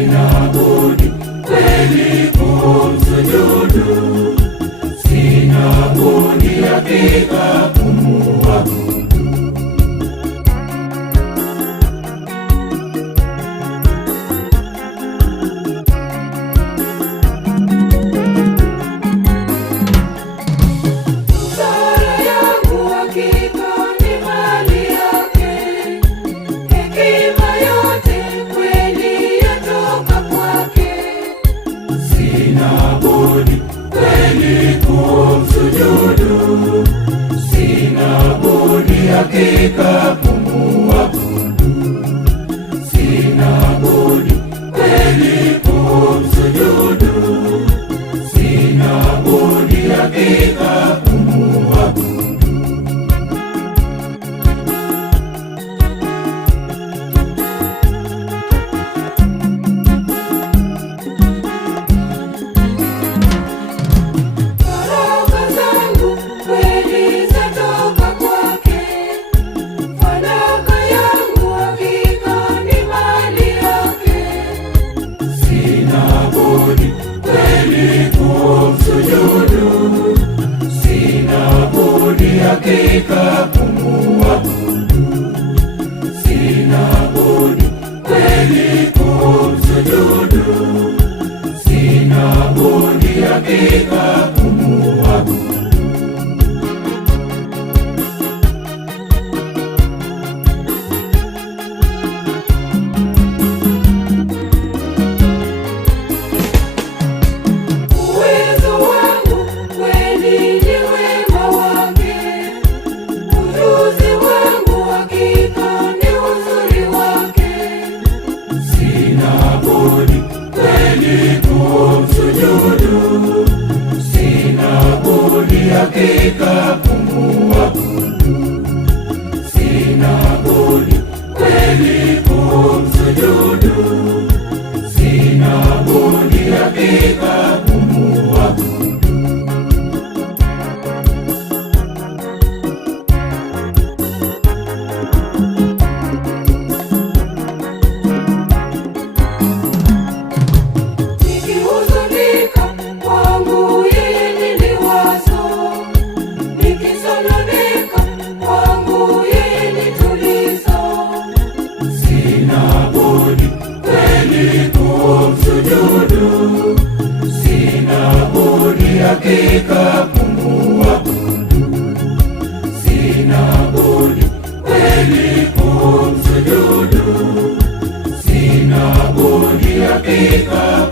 sina budi kweli kumsujudu, sina budi hakika kumuabudu. Sina budi kweli kumsujudu, sina budi hakika kumuabudu. Sina budi kweli kumsujudu, sina budi hakika kumuabudu. Sina budi hakika kumuabudu, sina budi kweli kumsujudu, sina budi hakika kumuabudu. Sina budi hakika kumuabudu, sina budi kweli kumsujudu, sina budi hakika kumuabudu. Sina budi hakika kumuabudu, sina budi kweli kumsujudu, sina budi hakika